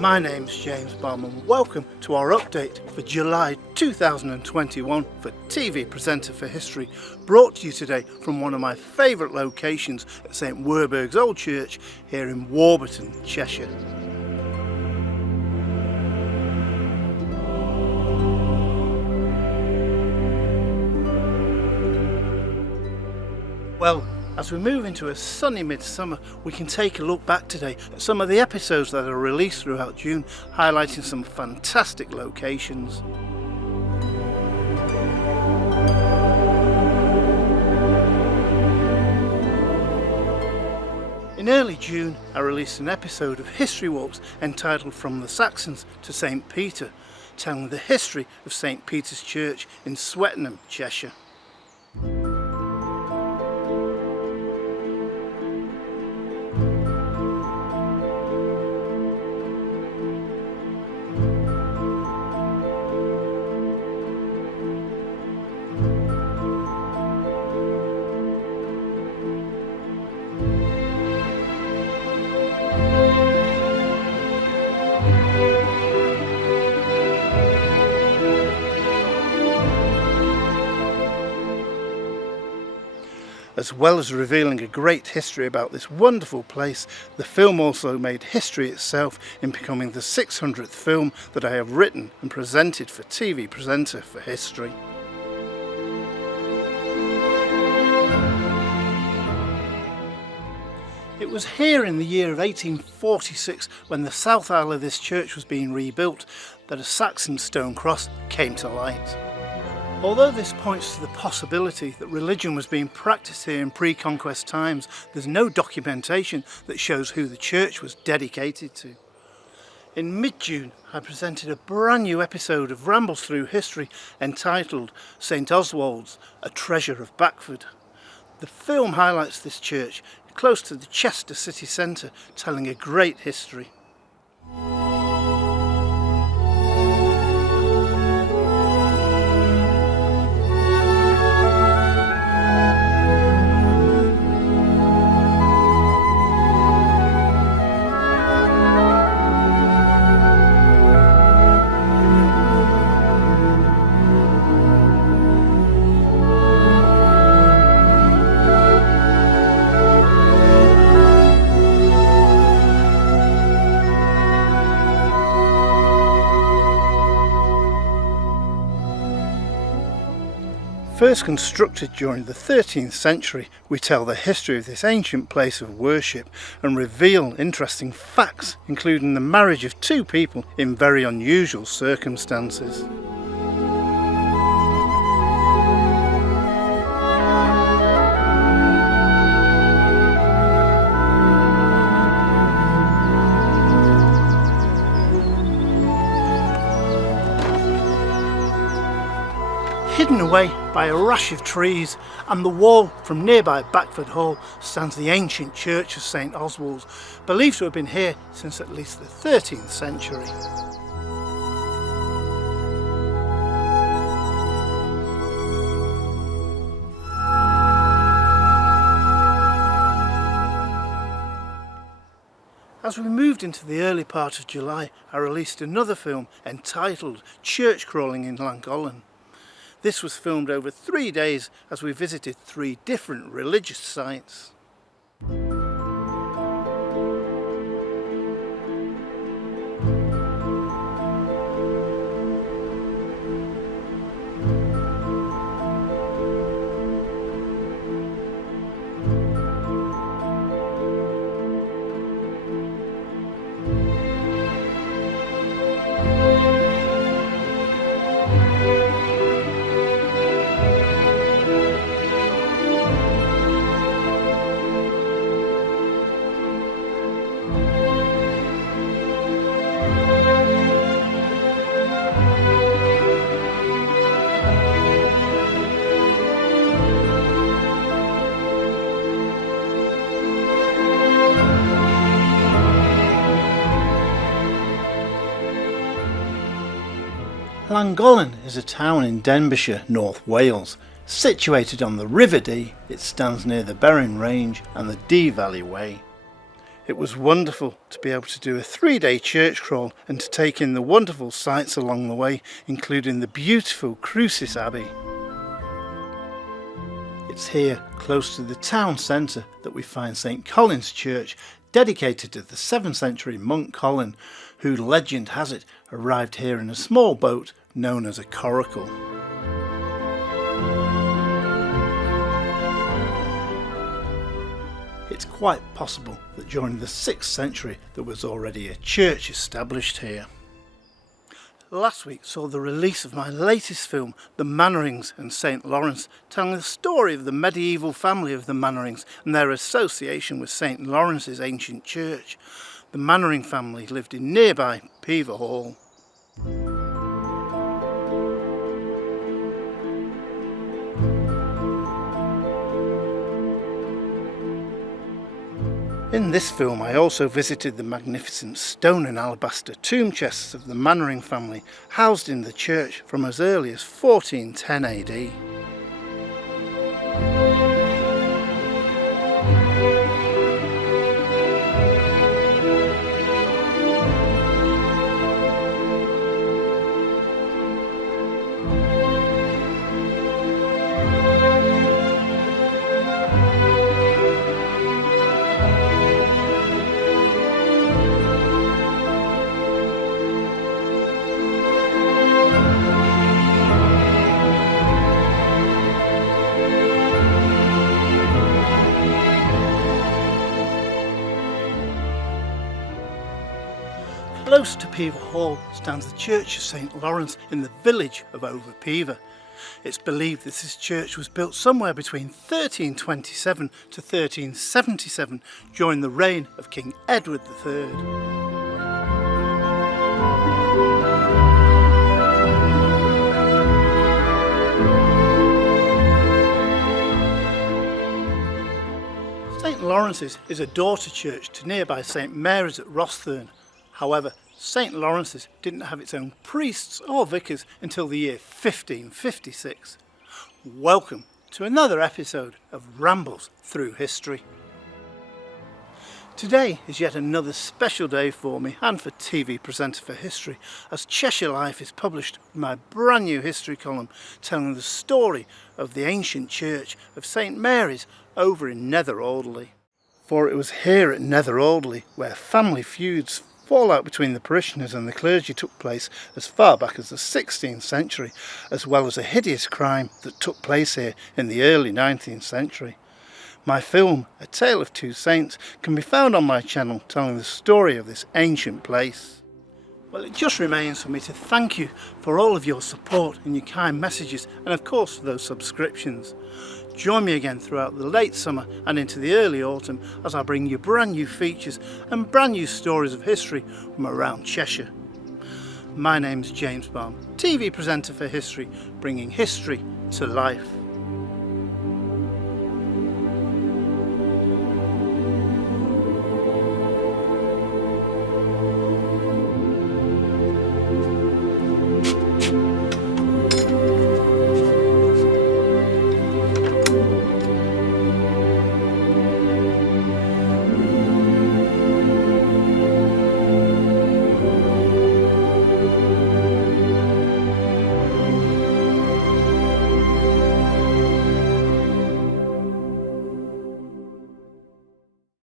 My name's James Balme and welcome to our update for July 2021 for TV Presenter for History, brought to you today from one of my favourite locations at St Werburgh's Old Church here in Warburton, Cheshire. Well, as we move into a sunny midsummer, we can take a look back today at some of the episodes that are released throughout June, highlighting some fantastic locations. In early June, I released an episode of History Walks entitled From the Saxons to St Peter, telling the history of St Peter's Church in Swettenham, Cheshire. As well as revealing a great history about this wonderful place, the film also made history itself in becoming the 600th film that I have written and presented for TV Presenter for History. It was here in the year of 1846, when the south aisle of this church was being rebuilt, that a Saxon stone cross came to light. Although this points to the possibility that religion was being practiced here in pre-conquest times, there's no documentation that shows who the church was dedicated to. In mid-June, I presented a brand new episode of Rambles Through History entitled St Oswalds, a Treasure of Backford. The film highlights this church close to the Chester city centre, telling a great history. First constructed during the 13th century, we tell the history of this ancient place of worship and reveal interesting facts, including the marriage of two people in very unusual circumstances. Hidden away by a rash of trees and the wall from nearby Backford Hall stands the ancient church of St Oswalds, believed to have been here since at least the 13th century. As we moved into the early part of July, I released another film entitled Church Crawling in Llangollen. This was filmed over 3 days as we visited 3 different religious sites. Llangollen is a town in Denbighshire, North Wales. Situated on the River Dee, it stands near the Berwyn Range and the Dee Valley Way. It was wonderful to be able to do a 3-day church crawl and to take in the wonderful sights along the way, including the beautiful Crucis Abbey. It's here, close to the town centre, that we find St Colin's Church, dedicated to the 7th century monk Colin, who, legend has it, arrived here in a small boat known as a coracle. It's quite possible that during the 6th century there was already a church established here. Last week saw the release of my latest film, The Mannerings and St Lawrence, telling the story of the medieval family of the Mannerings and their association with St Lawrence's ancient church. The Mannering family lived in nearby Pever Hall. In this film I also visited the magnificent stone and alabaster tomb chests of the Mannering family, housed in the church from as early as 1410 AD. Close to Pever Hall stands the Church of St Lawrence in the village of Over Pever. It's believed that this church was built somewhere between 1327 to 1377 during the reign of King Edward III. St Lawrence's is a daughter church to nearby St Mary's at Rosthern. However, St Lawrence's didn't have its own priests or vicars until the year 1556. Welcome to another episode of Rambles Through History. Today is yet another special day for me and for TV Presenter for History, as Cheshire Life is published with my brand new history column telling the story of the ancient church of St Mary's over in Nether Alderley. For it was here at Nether Alderley where family feuds, fallout between the parishioners and the clergy took place as far back as the 16th century, as well as a hideous crime that took place here in the early 19th century. My film, A Tale of Two Saints, can be found on my channel telling the story of this ancient place. Well, it just remains for me to thank you for all of your support and your kind messages, and of course for those subscriptions. Join me again throughout the late summer and into the early autumn as I bring you brand new features and brand new stories of history from around Cheshire. My name's James Balme, TV Presenter for History, bringing history to life.